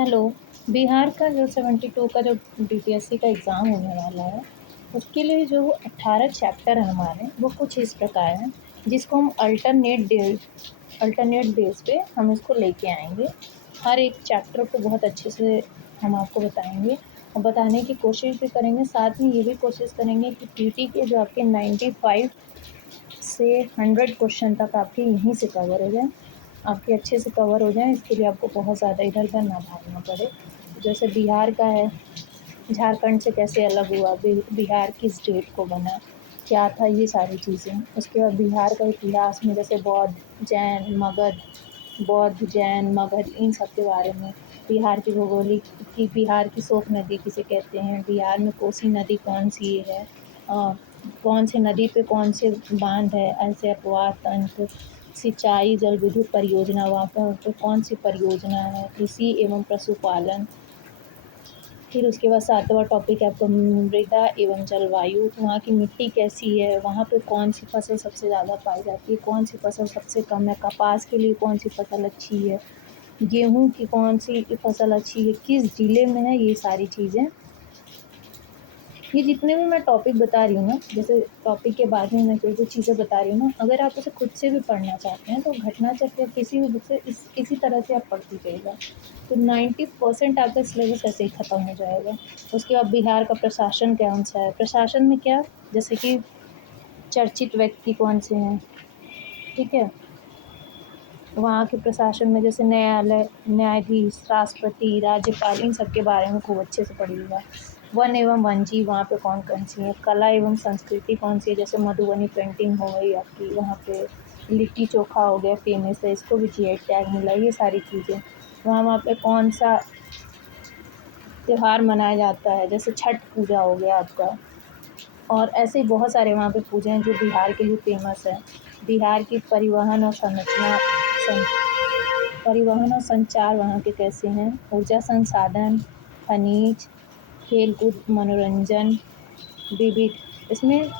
Hello. Bihar का जो 72 का जो बीपीएससी का एग्ज़ाम होने वाला है, उसके लिए जो 18 चैप्टर हैं हमारे, वो कुछ इस प्रकार हैं, जिसको हम अल्टरनेट बेस पे हम इसको लेके आएँगे। हर एक चैप्टर को बहुत अच्छे से हम आपको बताएँगे और बताने की कोशिश भी करेंगे, साथ में ये भी कोशिश करेंगे कि पीटी के जो आपके 95 से 100 क्वेश्चन तक आपके यहीं से कवर हो जाएँ। आपके अच्छे से कवर हो जाएँ, इसके लिए आपको बहुत ज़्यादा इधर-उधर ना भागना पड़े। जैसे बिहार का है, झारखंड से कैसे अलग हुआ, बिहार किस डेट को बना, क्या था, ये सारी चीज़ें। उसके बाद बिहार का इतिहास में जैसे बौद्ध, जैन, मगध, इन सब के बारे में। बिहार की भौगोलिक की बिहार की शोक नदी किसे कहते हैं, बिहार में कोसी नदी कौन-सी है, कौन सी नदी पे कौन से बाँध है, ऐसे अपवाह तंत्र, सिंचाई, जल विद्युत परियोजना, वहाँ पर कौन सी परियोजना है, कृषि एवं पशुपालन। फिर उसके बाद 7वाँ टॉपिक है आपका मृदा एवं जलवायु, वहाँ की मिट्टी कैसी है, वहाँ पे कौन-सी फ़सल सबसे ज़्यादा पाई जाती है, कौन-सी फ़सल सबसे कम है, कपास के लिए कौन-सी फ़सल अच्छी है, गेहूँ की कौन-सी फ़सल अच्छी है, किस ज़िले में है, ये सारी चीज़ें। ये जितने भी मैं टॉपिक बता रही हूँ ना, जैसे टॉपिक के बाद में मैं जो-जो चीज़ें बता रही हूँ ना, अगर आप उसे खुद से भी पढ़ना चाहते हैं, तो घटना चक्र किसी भी बुक से इसी तरह से आप पढ़ते जाइएगा। तो 90% आपका सिलेबस ऐसे ही ख़त्म हो जाएगा। उसके बाद बिहार का प्रशासन कौन-सा है, प्रशासन में क्या, जैसे कि चर्चित व्यक्ति कौन से हैं, ठीक है? वहाँ के प्रशासन में जैसे न्यायालय, न्यायाधीश, राष्ट्रपति, राज्यपाल, इन सब के बारे में खूब अच्छे से पढ़िएगा। वन एवं वन्यजीव वहाँ पे कौन-कौन सी हैं, कला एवं संस्कृति कौन सी है, जैसे मधुबनी पेंटिंग हो गई आपकी, वहाँ पे लिट्टी चोखा हो गया फ़ेमस है, इसको भी जीआई टैग मिला है, ये सारी चीज़ें। वहाँ पे कौन-सा त्योहार मनाया जाता है, जैसे छठ पूजा हो गया आपका, और ऐसे ही बहुत सारे वहाँ पे पूजा हैं जो बिहार के लिए फ़ेमस है। बिहार की परिवहन और संचार वहाँ के कैसे हैं, ऊर्जा संसाधन, खनिज, खेल-कूद, मनोरंजन, विविध। इसमें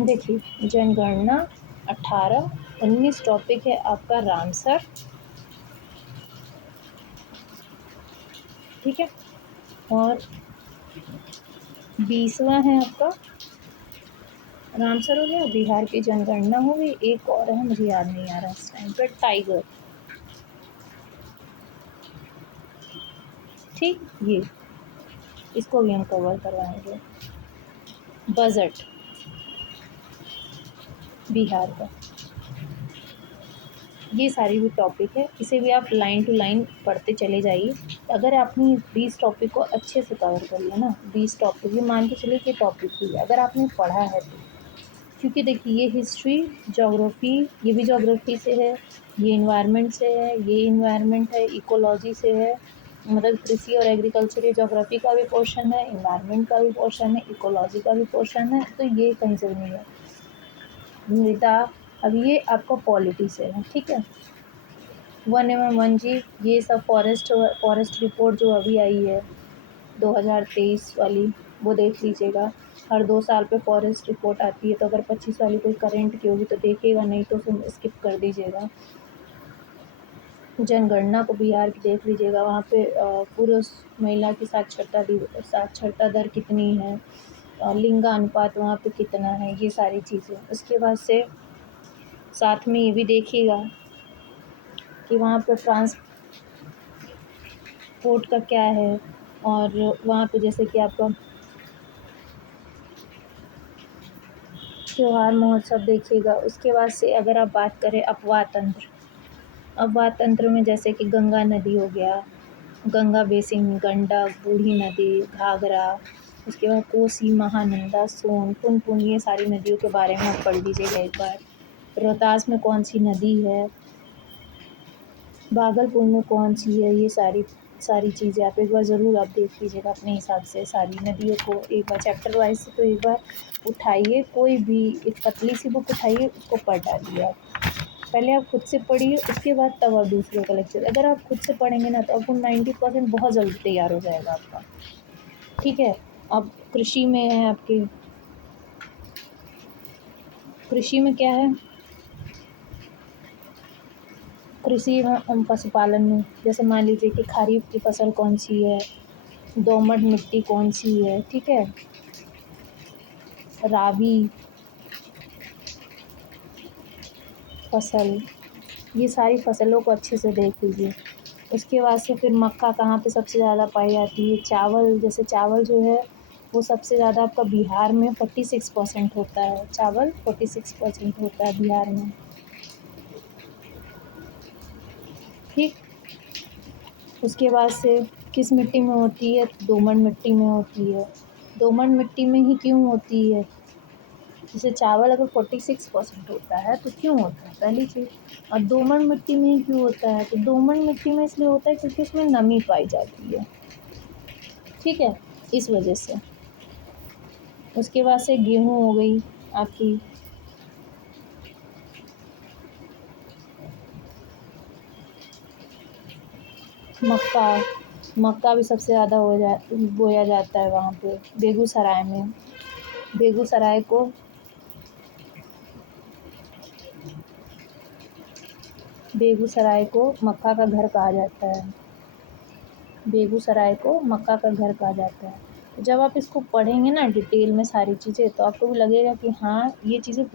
देखिए, जनगणना 18, 19 टॉपिक है आपका रामसर, ठीक है? और 20वां है आपका रामसर हो गया, बिहार की जनगणना हो गई, एक और है मुझे याद नहीं आ रहा इस टाइम पे, टाइगर, ठीक? ये इसको भी हम कवर करवाएँगे। बजट बिहार का, ये सारी भी टॉपिक है, इसे भी आप लाइन टू लाइन पढ़ते चले जाइए। अगर आपने 20 टॉपिक को अच्छे से कवर कर लिया ना, 20 टॉपिक भी मान के चलिए कि टॉपिक ही है, अगर आपने पढ़ा है तो। क्योंकि देखिए, ये हिस्ट्री, ज्योग्राफ़ी, ये भी ज्योग्राफ़ी से है, ये एनवायरनमेंट से है, ये एनवायरनमेंट है, इकोलॉजी से है, मतलब कृषि और एग्रीकल्चर, ये ज्योग्राफ़ी का भी पोर्शन है, एनवायरनमेंट का भी पोर्शन है, इकोलॉजी का भी पोर्शन है, तो ये कहीं से भी नहीं है। मृदा, अब ये आपका पॉलिटी से है, ठीक है? वन एवं वन्यजीव, ये सब फॉरेस्ट रिपोर्ट जो अभी आई है 2023 वाली, वो देख लीजिएगा। हर 2 साल पे फॉरेस्ट रिपोर्ट आती है, तो अगर 25 वाली कोई करंट की होगी तो देखिएगा, नहीं तो फिर स्किप कर दीजिएगा। जनगणना को बिहार की देख लीजिएगा, वहाँ पे पुरुष महिला की साक्षरता दर कितनी है, लिंगानुपात वहाँ पे कितना है, ये सारी चीज़ें। उसके बाद से साथ में ये भी देखिएगा कि वहाँ पे ट्रांसपोर्ट का क्या है, और वहाँ पे जैसे कि आपका त्योहार महोत्सव देखिएगा। उसके बाद से अगर आप बात करें अपवाह तंत्र में जैसे कि गंगा नदी हो गया, गंगा बेसिन, गंडक, बूढ़ी नदी, घाघरा, उसके बाद कोसी, महानंदा, सोन, पुनपुन, ये सारी नदियों के बारे में आप पढ़ लीजिएगा एक बार। रोहतास में कौन सी नदी है, भागलपुर में कौन सी है, ये सारी सारी चीज़ें आप एक बार ज़रूर आप देख लीजिएगा अपने हिसाब से, सारी नदियों को एक बार चैप्टर वाइज से तो एक बार उठाइए, कोई भी एक पतली सी बुक उठाइए, उसको पढ़ डालिए आप। पहले आप खुद से पढ़िए, उसके बाद तब आप दूसरों का लेक्चर, अगर आप खुद से पढ़ेंगे ना तो आपको 90% बहुत जल्दी तैयार हो जाएगा आपका, ठीक है? अब कृषि में है आपके, कृषि में क्या है, कृषि एवं पशुपालन में जैसे मान लीजिए कि खरीफ की फसल कौन सी है, दोमट मिट्टी कौन सी है, ठीक है, राबी फसल, ये सारी फसलों को अच्छे से देख लीजिए। उसके बाद से फिर मक्का कहाँ पे सबसे ज़्यादा पाई जाती है, चावल, जैसे चावल जो है वो सबसे ज़्यादा आपका बिहार में 46% होता है, चावल 46% होता है बिहार में, ठीक। उसके बाद से किस मिट्टी में होती है, दोमट मिट्टी में होती है। दोमट मिट्टी में ही क्यों होती है, जैसे चावल अगर 46% होता है तो क्यों होता है पहली चीज़, और दोमट मिट्टी में ही क्यों होता है, तो दोमट मिट्टी में इसलिए होता है क्योंकि उसमें नमी पाई जाती है, ठीक है, इस वजह से। उसके बाद से गेहूँ हो गई आपकी, मक्का, मक्का भी सबसे ज़्यादा बोया जाता है वहाँ पे बेगूसराय में। बेगूसराय को बेगूसराय को मक्का का घर कहा जाता है। बेगूसराय को मक्का का घर कहा जाता है। तो जब आप इसको पढ़ेंगे ना डिटेल में सारी चीज़ें, तो आपको भी लगेगा कि हाँ, ये चीज़ें